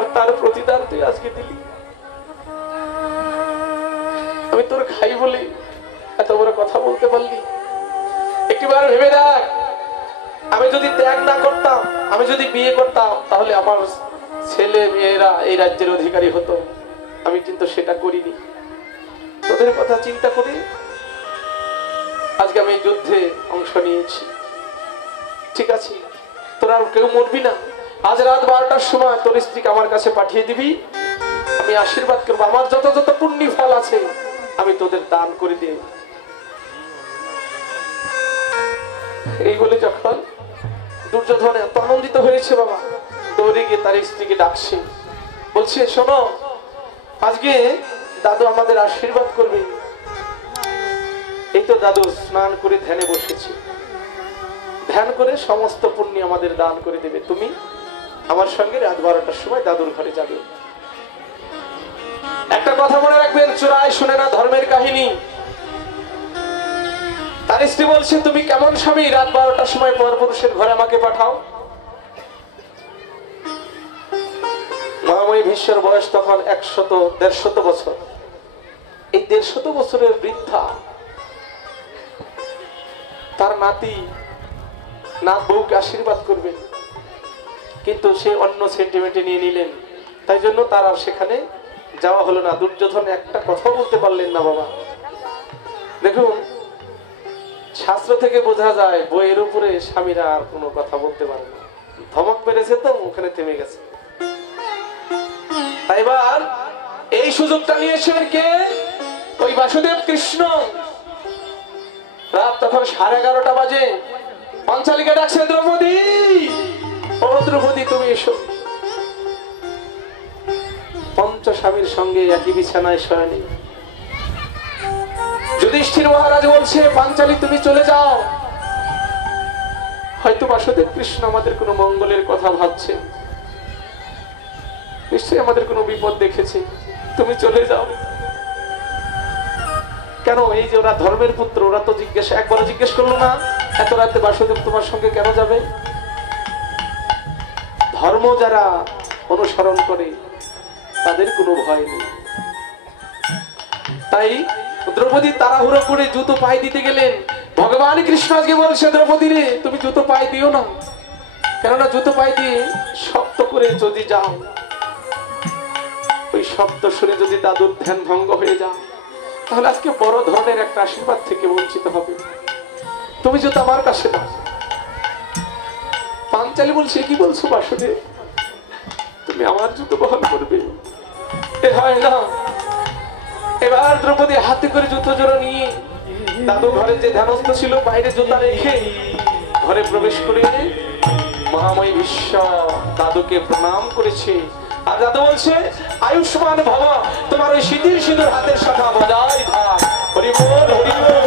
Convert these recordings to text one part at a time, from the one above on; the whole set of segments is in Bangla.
আর তার প্রতিদান তুই আজকে দিলি। আমি তোর খাই বলি এত বড় কথা বলতে পারলি? একটিবার ভেবে দেখ, আমি যদি ত্যাগ না করতাম, আমি যদি বিয়ে করতাম, তাহলে আমার ছেলে মেয়েরা এই রাজ্যের অধিকারী হতো। আমি কিন্তু সেটা করিনি। তোদের কথা চিন্তা করি আজকে আমি এই যুদ্ধে অংশ নিয়েছি। ঠিক আছে, তোরা কেউ মরবি না। আজ রাত 12টার সময় তোর স্ত্রীকে আমার কাছে পাঠিয়ে দিবি। আমি আশীর্বাদ করবো, আমার যত যত পুণ্য ফল আছে আমি তোদের দান করে দেব। এই বলে যখন দুর্যোধন এত আনন্দিত হয়েছে, বাবা দৌড়ে গিয়ে তার স্ত্রীকে ডাকছে, বলছে শোনো, আজকে দাদু আমাদের আশীর্বাদ করবে। এই তো দাদু স্নান করে ধ্যানে বসেছে, ধ্যান করে সমস্ত পুণ্য আমাদের দান করে দেবে। তুমি আমার সঙ্গে রাত 12টার সময় দাদুর ঘরে যাবে। একটা কথা মনে রাখবেন, চোরাই শুনে না ধর্মের কাহিনী। তার স্ত্রী বলছে, তুমি কেমন স্বামী, রাত 12টার সময় পরপুরুষের ঘরে আমাকে পাঠাও? মহাময়ী ভীষ্মের বয়স তখন 100-150 বছর। এই 150 বছরের বৃদ্ধা তার নাতি নাত বউকে আশীর্বাদ করবে, কিন্তু সে অন্য সেন্টিমেন্টে নিয়ে নিলেন। তাই জন্য তার আর সেখানে যাওয়া হলো না। দুর্যোধন একটা কথা বলতে পারলেন না। বাবা দেখুন, শাস্ত্র থেকে বোঝা যায় বইয়ের উপরে স্বামীরা আর কোনো কথা বলতে পারে না। ধমক পেরেছে তো ওখানে থেমে গেছে। তাই এবার এই সুযোগটা নিয়েছেন কে? ওই বাসুদেব কৃষ্ণ। রাত তখন 11:30 বাজে। পাঞ্চালীকে ডাকছে, দ্রৌপদী, ও দ্রৌপদী তুমি এসো। পঞ্চস্বামীর সঙ্গে একই বিছানায় শয়নি। যুধিষ্ঠির মহারাজ বলছে, পাঞ্চালী তুমি চলে যাও। হয়তো বাসুদেব কৃষ্ণ আমাদের কোনো মঙ্গলের কথা ভাবছে, নিশ্চয়ই আমাদের কোনো বিপদ দেখেছে, তুমি চলে যাও। কেন? এই যে ওরা ধর্মের পুত্র, ওরা তো একবারও জিজ্ঞেস করলো না এত রাতে বাসুদেব তোমার সঙ্গে কেন যাবে? ধর্ম যারা অনুসরণ করে তাদের কোনো ভয় নেই। তাই দ্রৌপদী তাড়াহুড়ো করে জুতো পায়ে দিতে গেলেন। ভগবান কৃষ্ণ আজকে বলছে, দ্রৌপদী রে তুমি জুতো পায়ে দিও না, কেননা জুতো পায়ে দিয়ে শব্দ করে যদি যাও, ওই শব্দ শুনে যদি দাদুর ধ্যান ভঙ্গ হয়ে যায়, তাহলে আজকে বড় ধরনের একটা আশীর্বাদ থেকে বঞ্চিত হবে। তুমি জুতো আমার কাছে দাও। পাঞ্চালী বলছে, কি বলছো বাসুদেব, তুমি আমার জুতো বহন করবে? এ হয় না। এবার দ্রৌপদী হাতে করে জুতো জোড়া নিয়ে দাদু ঘরে যে ধ্যানস্থ ছিল বাইরে জুতা রেখে ঘরে প্রবেশ করে মহাময়ী ভীষ্ম দাদুকে প্রণাম করেছে। আর দাদু বলছে, আয়ুষ্মান ভব, তোমার ওই সিঁদুর সিঁদুর হাতের শাখা বজায় থাক। হরি বল, হরি বল।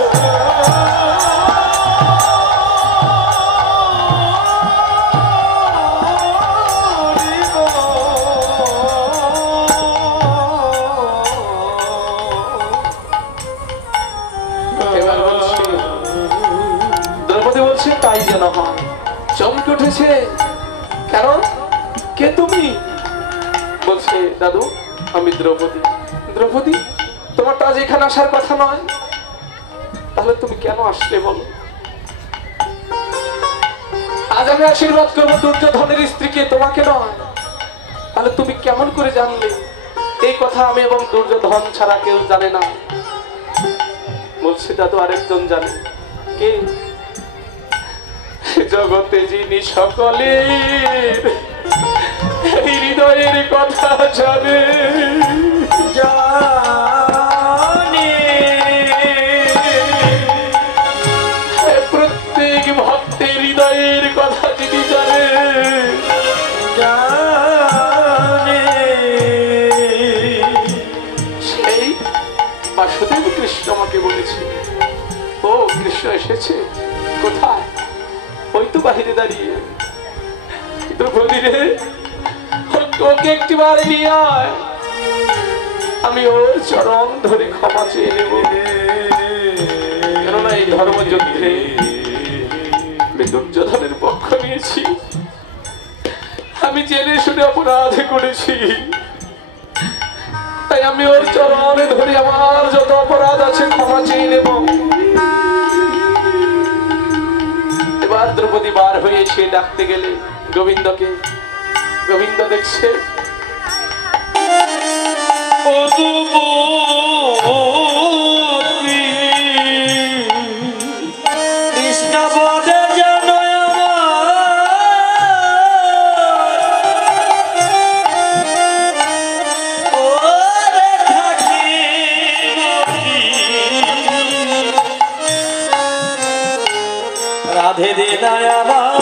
তাই যেন হয়। চমকে উঠেছে, কারণ কে তুমি? বলছে, দাদু আমি দ্রৌপদী। দ্রৌপদী, তোমার তো আজ এখানে আসার কথা নয়, তাহলে তুমি কেন আসলে বলো? আজ আমি আশীর্বাদ করবো দুর্যোধনের স্ত্রীকে, তোমাকে নয়। তাহলে তুমি কেমন করে জানলে? এই কথা আমি এবং দুর্যোধন ছাড়া কেউ জানে না। বলছে, দাদু আরেকজন জানে। কে? জগতে যিনি সকলের হৃদয়ের কথা জানে, প্রত্যেক ভক্তের হৃদয়ের কথা যিনি জানে, সেই বাসুদেব কৃষ্ণ আমাকে বলেছে। ও কৃষ্ণ এসেছে। কোথায়? ওই তো বাহিরে দাঁড়িয়ে। দ্রৌপদী রে, ওকে একটিবার নিয়ে আয়, আমি ওর চরণ ধরে ক্ষমা চেয়ে নেব। কেননা এই ধর্মযুদ্ধে দুর্যোধনের পক্ষ নিয়েছি, আমি জেনে শুনে অপরাধ করেছি, তাই আমি ওর চরণে ধরে আমার যত অপরাধ আছে ক্ষমা চেয়ে নেব। এবার দ্রৌপদী বার হয়ে এসে ডাকতে গেলে গোবিন্দকে। গোবিন্দ দেখছে রাধে দিনায় আমার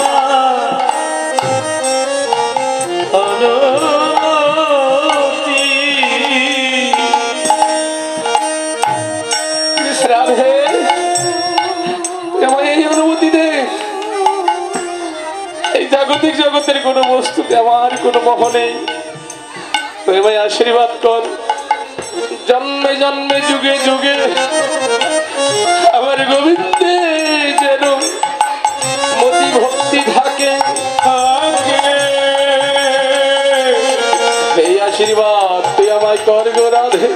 অনুমতি। রাধে আমায় এই অনুমতি দে, এই জাগতিক জগতের কোন বস্তুতে আমার কোনো মোহ নেই, তুই আমায় আশীর্বাদ কর। জন্মে জন্মে যুগে যুগে আমার গোবিন্দে যেন মতি ভক্তি থাকে, এই আশীর্বাদ তুই আমায় কর গো রাধে।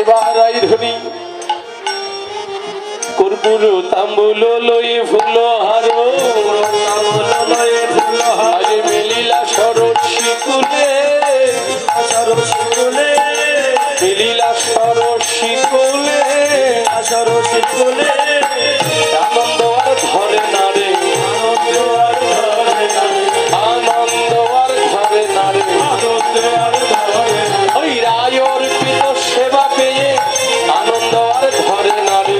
এবার আই ধ্বনি কর্পূর তাম্বুল লয়ে ফুল হারো, আজ মিলিলা সরস্বী কুলে, মিলিলা সরস্বী কুলে, আনন্দ আর ধরে না রে, আনন্দ আর ধরে না রে, ওই রায়র পিত সেবা পেয়ে আনন্দ আর ধরে না রে,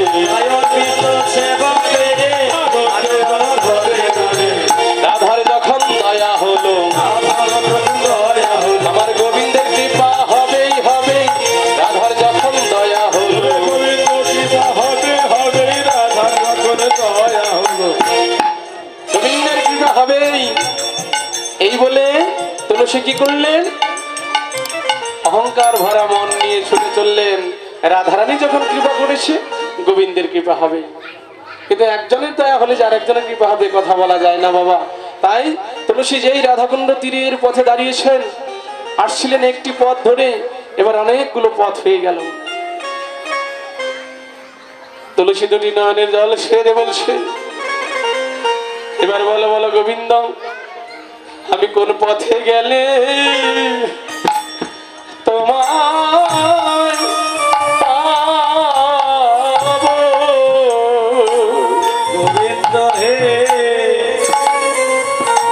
রাধার যখন দয়া হলো আমার গোবিন্দের কৃপা হবেই হবে, রাধার যখন দয়া হলো গোবিন্দের কৃপা হবেই। এই বলে তুলসী কি করলেন, অহংকার ভরা মন নিয়ে ছুটে চললেন। রাধারানী যখন কৃপা করেছে গোবিন্দের কৃপা হবে, কিন্তু একজনের দয়া হলে যার একজনের কৃপা হবে কথা বলা যায় না বাবা। তাই তুলসী যেই রাধাকুণ্ড তীরের পথে দাঁড়িয়েছেন, আসছিলেন একটি পথ ধরে, এবার অনেকগুলো পথ হয়ে গেল। তুলসী দুটি নয়নের জল সেরে বলছে, এবার বলো বলো গোবিন্দ আমি কোন পথে গেলে তোমায় পাবো? গোবিন্দ হে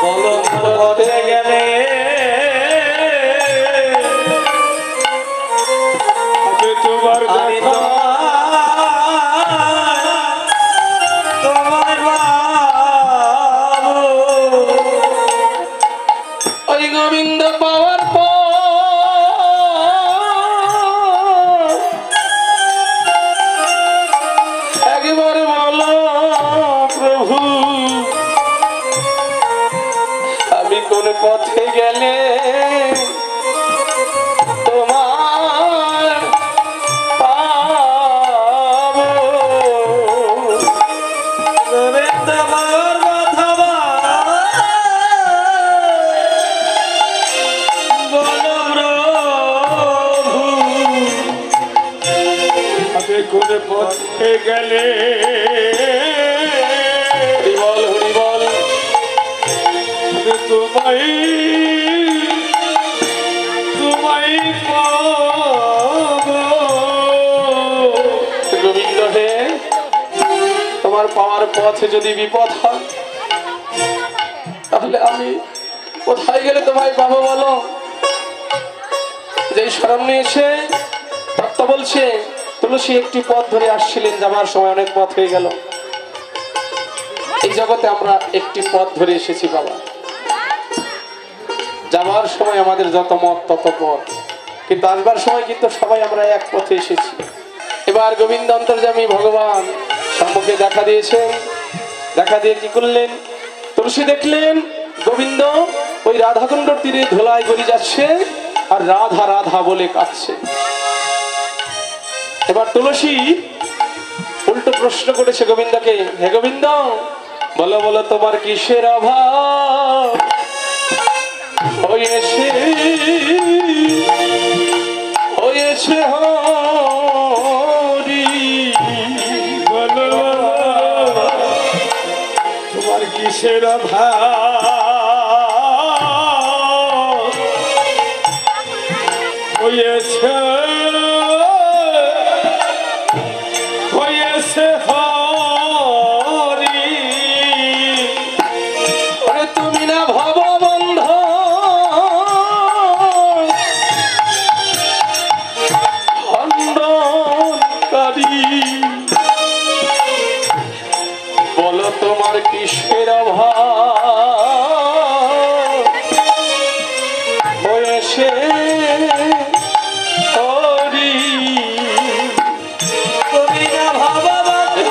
বলো পথে গেলে আমি তোমার আমি তোমায় পাবো। ওই গোবিন্দ পাওয়ার পর একবার বলো প্রভু আমি কোন পথে গেলে তোমার পাবো? গোবিন্দ আমার কথা বলো প্রভু আমি কোন পথে গেলে হরিবল হরিবল আমি তোমায় তোমায় পাবো। গোবিন্দ হে তোমার পাওয়ার পথে যদি বিপদ হয় তাহলে আমি কোথায় গেলে তোমায় পাবো বলো? যেই শরণ নিয়েছে তত্ত্ব বলছে তুলসী একটি পথ ধরে আসছিলেন, যাবার সময় অনেক পথ হয়ে গেল। এই জগতে আমরা একটি পথ ধরে এসেছি বাবা, যাবার সময় আমাদের যত মত তত পথ, কিন্তু আসবার সময় কিন্তু সবাই আমরা এক পথে এসেছি। এবার গোবিন্দ অন্তর্যামী ভগবান সম্মুখে দেখা দিয়েছেন, দেখা দিয়ে কি করলেন, তুলসী দেখলেন গোবিন্দ ওই রাধাকুণ্ডর তীরে ধোলায় গড়ি যাচ্ছে আর রাধা রাধা বলে কাঁদছে। এবার তুলসী উল্টো প্রশ্ন করেছে গোবিন্দকে, হে গোবিন্দ বলো বলো তোমার কিসের অভাব হয়েছে হয়েছে হরি বলো তোমার কিসের অভাব হয়েছে হয়েছে হরি আরে তুমি না ভববন্ধ খণ্ডনকারী বলো তোমার কিসের অভাব হয়েছে হরি তুমি না ভববন্ধ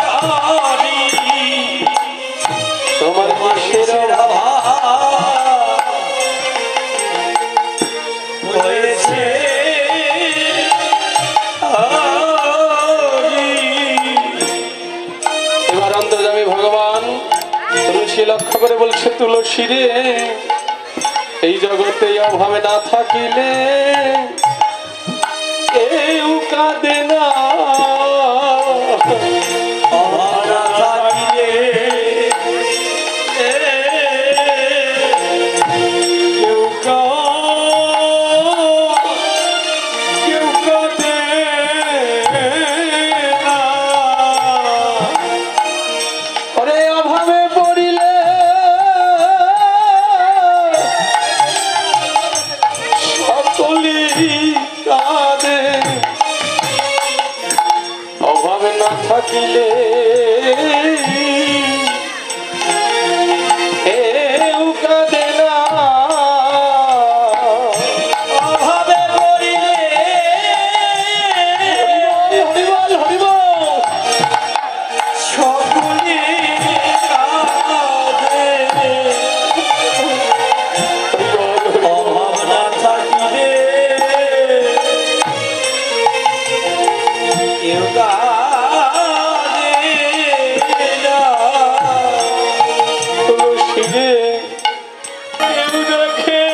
খণ্ডকারী তোমার কিসের হয়েছে এবার অন্তর্যামী ভগবান তুলসী লক্ষ্য করে বলছে তুলসী রে এই জগতে অভাবে না থাকিলে কেউ কাঁদে না অভাবনা থাকিলে কেউ কেউ কাঁদে না ওরে অভাবে পড়িলে সকলেই কাঁদে অভাবে না থাকিলে কেউ কাঁদে না অভাবে পড়িলে হরিবল হরিবল সকলে কাঁদে অভাব না থাকিলে কেউ কাঁদে না তুলসী রে কেউ দেখে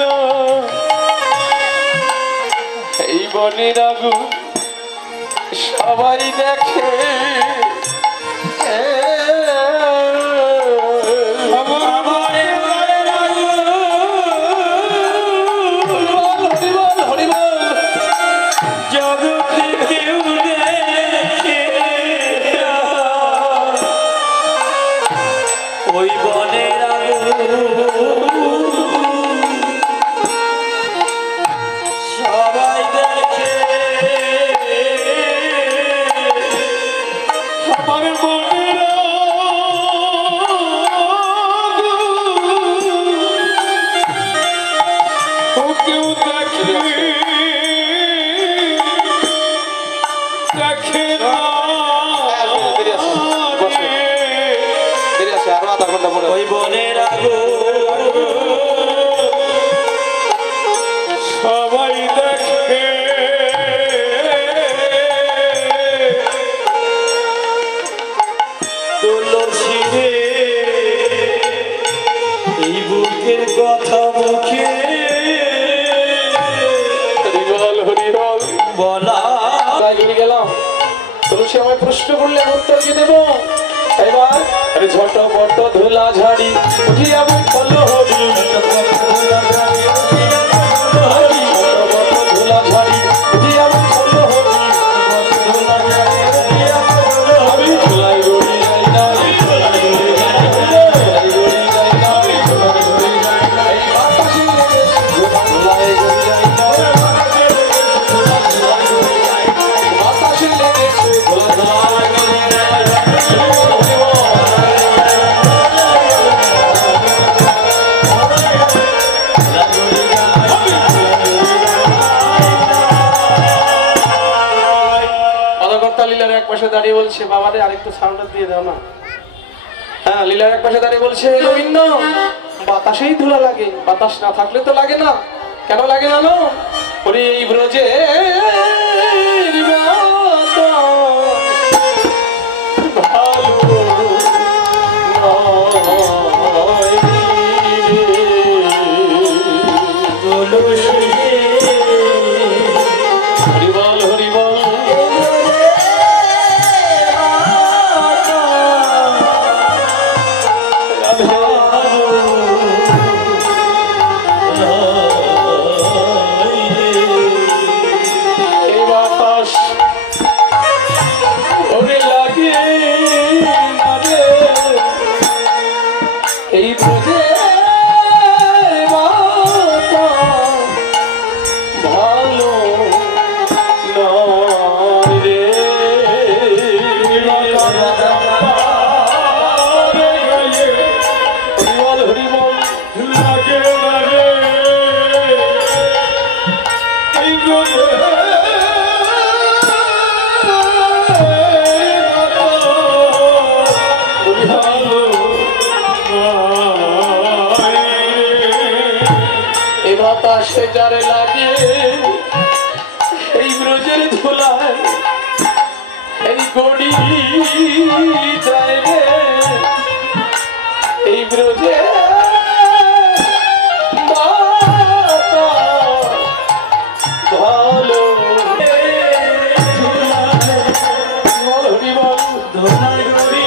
না এই বনের আগুন সবাই দেখে হরিবল হরিবল জগতে কেউ দেখে না। ওই বনের আগুন সবাই দেখে আমার মনের ও কেউ দেখে দেখে না দেরি আছে আরো আধা ঘন্টা পরে ওই বনের আগুন সবাই দেখে তুলসী রে এই বুকের কথা মুখে হরিবল হরিবল বলা তাই চলে গেলাম তুলসী আমায় প্রশ্ন করলে আমি উত্তর কি দেবো এবার আরে ঝটপট ধুলা ঝাড়ি উঠিয়া বল হরি ঝটপট ধুলা ঝাড়ি উঠিয়া বল হরি আমি ধুলাই গড়ি যাই না এই বাতাসে লেগেছে ধুলাই গড়ি যাই না বাতাসে লেগেছে ধুলাই গড়ি যাই না লীলার এক পাশে দাঁড়িয়ে বলছে বাবারে আরেকটু সাউন্ড দিয়ে দাও না। হ্যাঁ লীলার এক পাশে দাঁড়িয়ে বলছে গোবিন্দ বাতাসেই ধুলা লাগে, বাতাস না থাকলে তো লাগে না। কেন লাগে জানো? ওরে এই ব্রজের বাতাস ভালো নয় রে। হরিবল হরিবল এই বাতাস ওরে লাগে না রে, এই ব্রজে বাতাস ভালো নয় রে। হরিবল হরিবল লাগে না রে এই ব্রজে এ বাতাসে যারে লাগে এই ব্রজের ধুলায় এই গড়ি যায় রে, এই ব্রজে বাতাস ভালো হরিবল ধুলায় গড়ি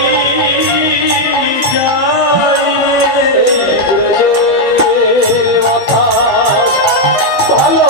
যায় এই ব্রজের বাতাস ভালো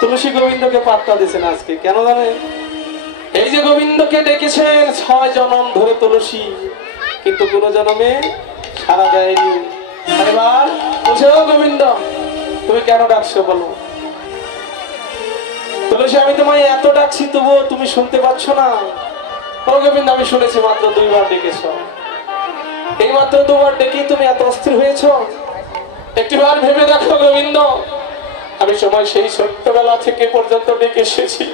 তুলসী গোবিন্দকে পাত্তা দিয়েছেন আজকে কেন জানেন? এই যে গোবিন্দকে ডেকেছেন 6 জনম ধরে তুলসী, কিন্তু কোন জনমে সারা দেয়নি। এবার বলছে ও গোবিন্দ তুমি কেন ডাকছো বলো? তুলসী আমি তোমায় এত ডাকছি তবুও তুমি শুনতে পাচ্ছ না। ও গোবিন্দ আমি শুনেছি মাত্র 2 বার ডেকেছো, এই মাত্র 2 বার ডেকেই তুমি এত অস্থির হয়েছো? একটিবার ভেবে দেখো গোবিন্দ, আমি সময় সেই ছোট্টবেলা থেকে পর্যন্ত ডেকে এসেছি,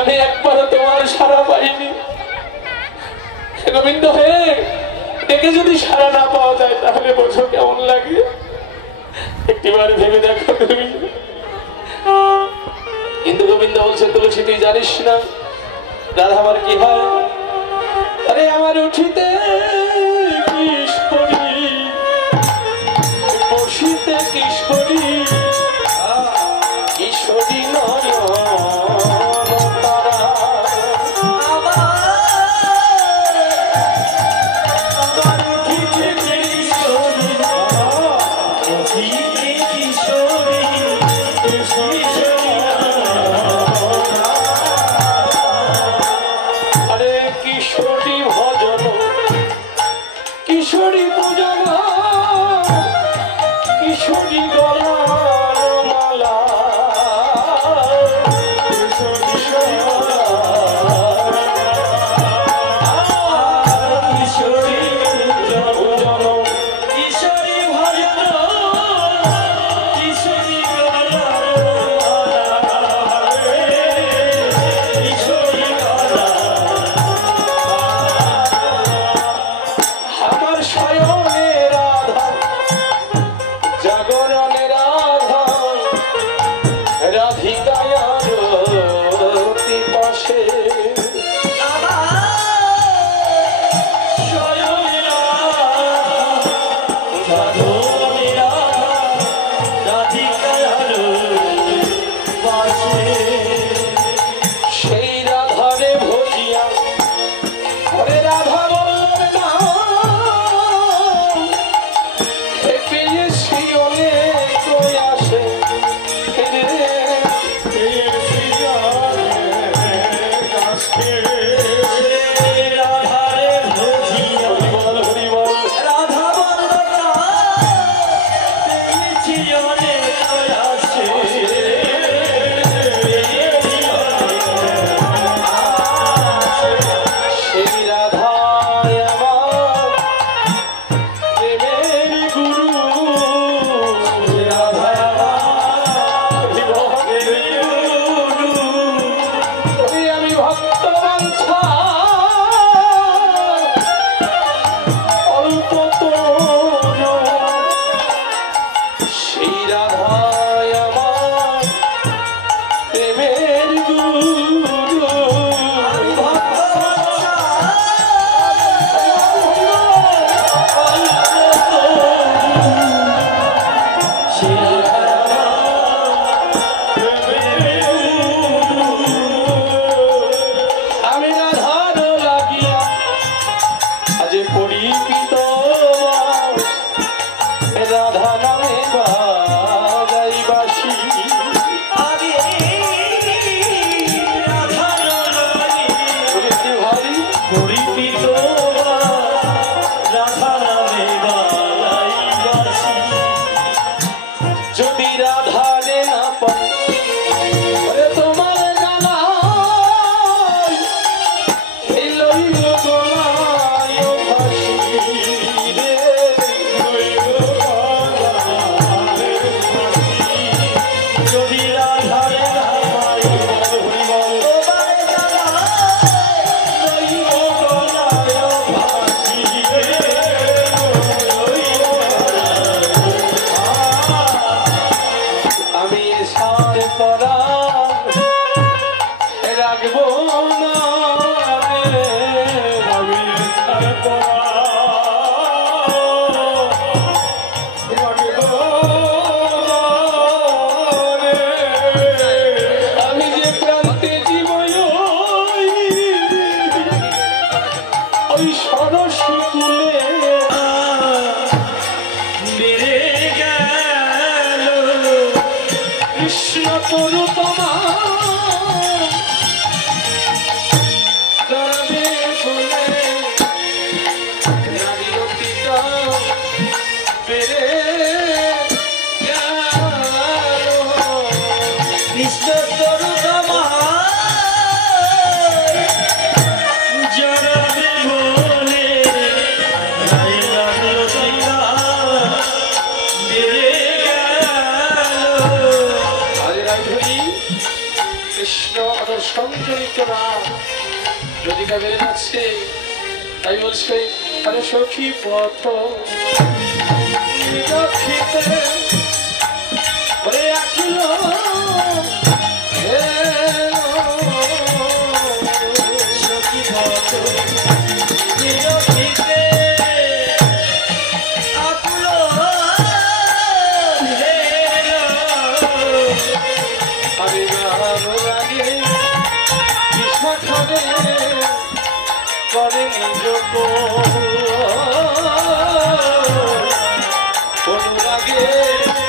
আমি একবারও তোমার সাড়া পাইনি। গোবিন্দ হে, ডেকে যদি সাড়া না পাওয়া যায় তাহলে বোঝো কেমন লাগে। একটিবার ভেবে দেখো তুমি। কিন্তু গোবিন্দ বলছে তুলসী তুই জানিস না রাধা আমার কি হয়? আরে আমার উঠিতে কিশোরী বসিতে কিশোরী, কিশোরী নয়ন তারা। আরে কিশোরী ভজন কিশোরী পূজন কিশোরী গলার মালা, কিশোরী কিশোরী ভজন কিশোরী ভজন কিশোরী গলার মালা, কিশোরী গলা আমার স্বয়নে রাধা জাগরণে রাধা রাধিকায়ার পাশে। কৃষ্ণ তরু তোমার জড়াবে বলে নারীর পিতা বেড়ে গেল। কৃষ্ণ তরু তোমার জড়াবে বলে রায় লাগলো পিতা বেড়ে গেল। আরে রাইধরি কৃষ্ণ সঞ্চরিত নাম যদিকা বেড়ে যাচ্ছে, তাই বলছে আরে সখী পথ নিরক্ষিতে ওরে আখিল সখী পথ নিরক্ষিতে আকুল হেল। আরে গান লাগে বিশাখারে করে নিজ অনুরাগে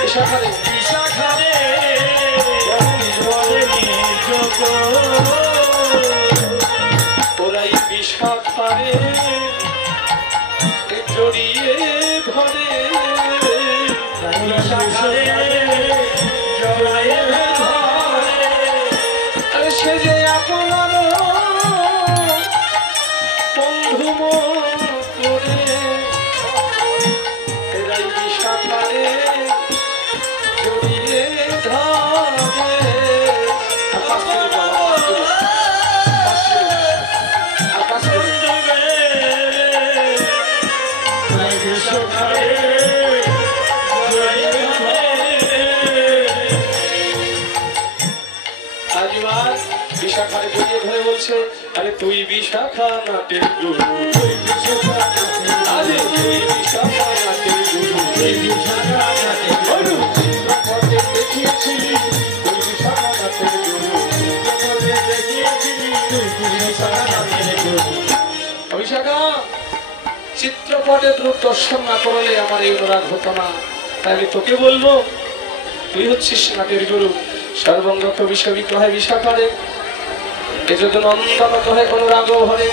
বিশাখারে বিশাখারে ওরাই বিশাখারে জড়িয়ে ধরে বিশাখারে জড়ায়ে ধরে। আরে সে যে আপনার বন্ধু করে এরাই বিশাখারে জড়িয়ে ধরে। আকাশ করে বাবা, আকাশ করে আজবার বিশাখারে জড়িয়ে ধরে বলছে আরে তুই বিশাখা নাটের গুরু, আরে তুই বিশাখা নাটের গুরু, পথে দেখিয়েছিলি তুই বিশাখা নাটের গুরু, বিশাখা চিত্রপটের রূপ দর্শন না করলে আমার এই অনুরাগ হতো না। তাই আমি তোকে বলবো তুই হচ্ছিস নাটের গুরু। সর্বঙ্গ বিশ্ববিক্রয় বিশাখারে এজন্য নন্দন কহে অনুরাগ ভরে।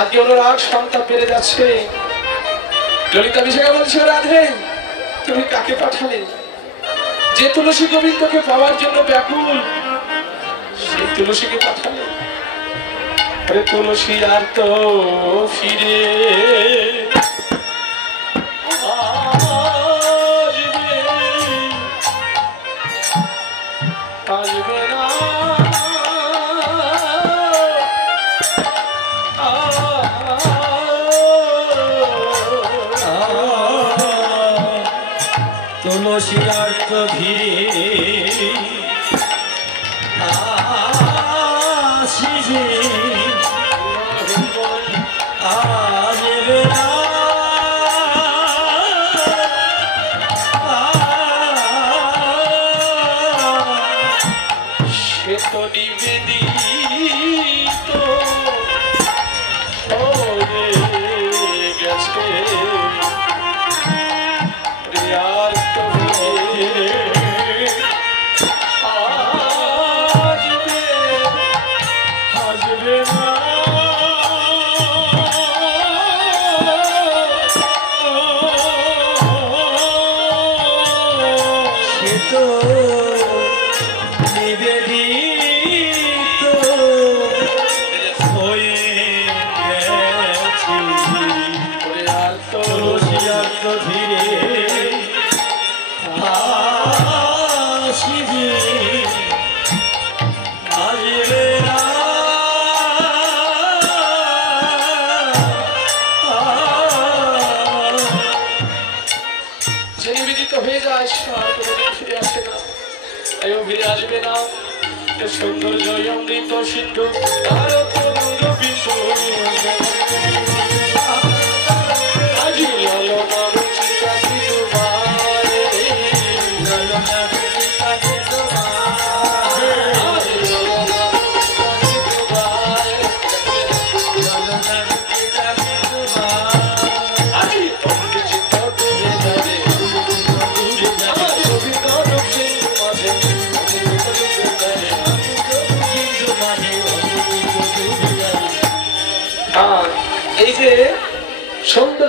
আজকে অনুরাগ সন্তাপ বেড়ে যাচ্ছে। ললিতা বিশাখা বলছে রাধে তুমি কাকে পাঠালে? যে তুলসী গোবিন্দকে পাওয়ার জন্য ব্যাকুল সেই তুলসীকে পাঠালে। আরে তুলসী আর তো ফিরে আসবে না। তুলসী আর্ত ধীরে আসিবে আসবে না। সে তো নিবেদিত হয়ে গেছে আর তো আসবে না। সে তো নিবেদিত হয়ে গেছে। আর তো তুলসী আর্ত ধীরে আসিবে আসবে না। যে নিবেদিত হয়ে যায় সে আর কোনোদিন ফিরে আসে না। তাইও ফিরে আসবে না। এ সৌন্দর্য অমৃত সিন্ধু আর তরুণ বিন্দু আজি লালনা রুচিকা তোমায়, লালনা রুচিকা তোমায়, আজি লালনা রুচিকা তোমায়, লালনা রুচিকা তোমায়। আজি অমৃত চিত্ত ডুবে যাবে আমার গোবিন্দ রূপ সিন্ধু মাঝে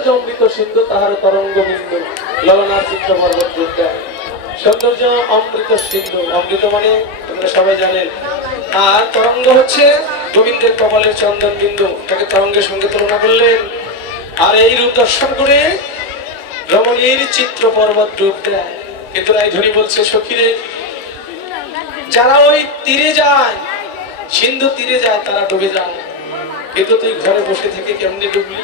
সৌন্দর্য অমৃত সিন্ধু তাহার তরঙ্গ বিন্দু ললনার চিত্র পর্বত রূপটা সৌন্দর্য অমৃত সিন্ধু অমৃত মানে তোমরা সবাই জানেন আর তরঙ্গ হচ্ছে গোবিন্দের কপালের চন্দন বিন্দু তাকে তরঙ্গের সঙ্গে তুলনা করলেন আর এই রূপ দর্শন করে রমণীর চিত্র পর্বত রূপ দেয় কিন্তু রায়ধনী বলছে সখীরে যারা ওই তীরে যায় সিন্ধু তীরে যায় তারা ডুবে যায় কিন্তু তুই ঘরে বসে থেকে কেমনি ডুবলি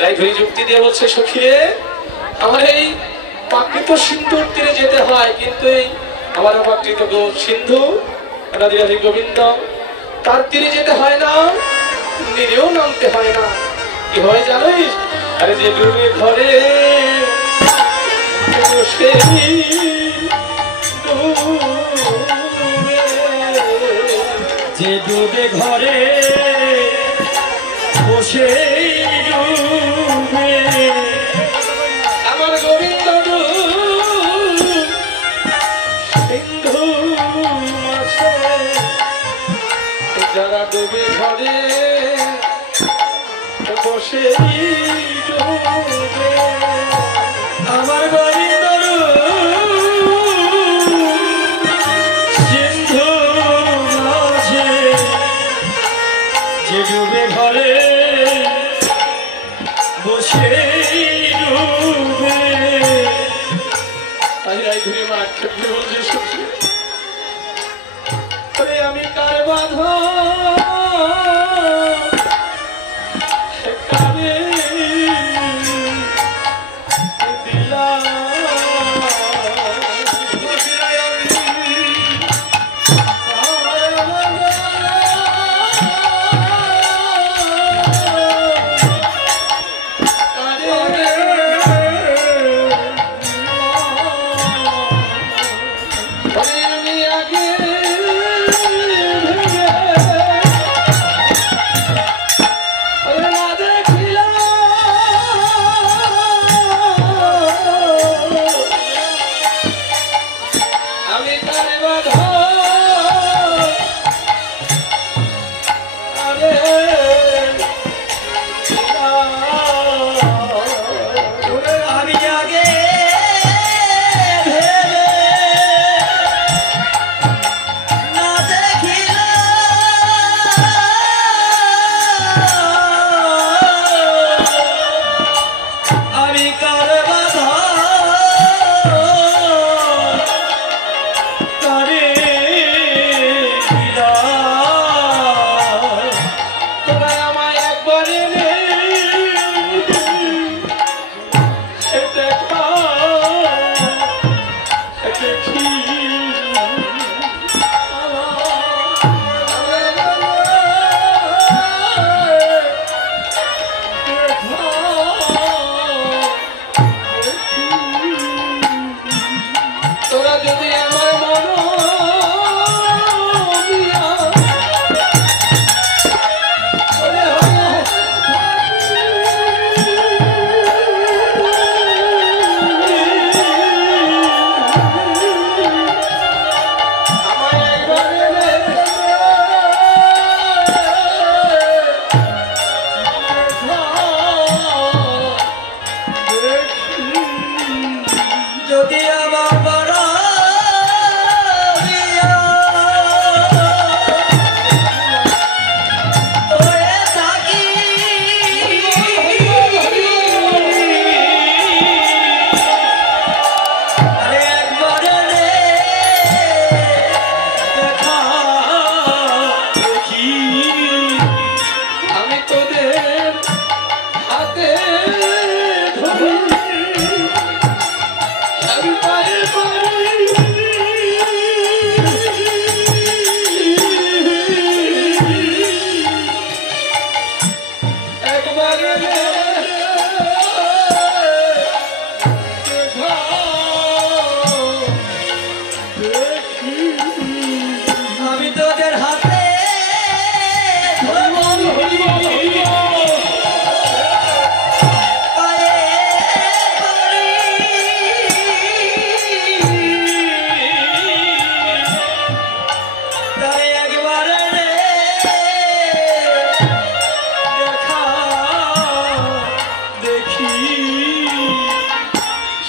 রায়ধনী যুক্তি দিয়ে বলছে সখীরে আমার এই প্রাকৃত সিন্ধুর তীরে যেতে হয় কিন্তু এই আমার প্রাকৃত সিন্ধু রাধিরাধি গোবিন্দ তার তীরে যেতে হয় না নীরেও নামতে হয় না কি হয় জানিস আরে যে ডুবে ঘরে বসে যে ডুবে ঘরে বসে ডুবে আমার গোবিন্দ সিন্ধু মাঝে যারা ডুবে ঘরে বসে ডুবে আমার গোবিন্দ সিন্ধু মাঝে যে ডুবে ঘরে বসে ডুবে তাই রায়ধনী মা আক্ষেপ বলছে সখী আমি কার বাঁধা কারে দিলাম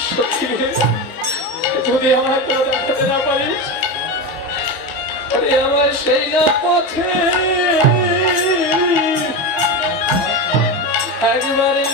সখী রে, যদি আমার কেউ দেখাতে না পারিস, আরে আমার সেই না পথে একবারে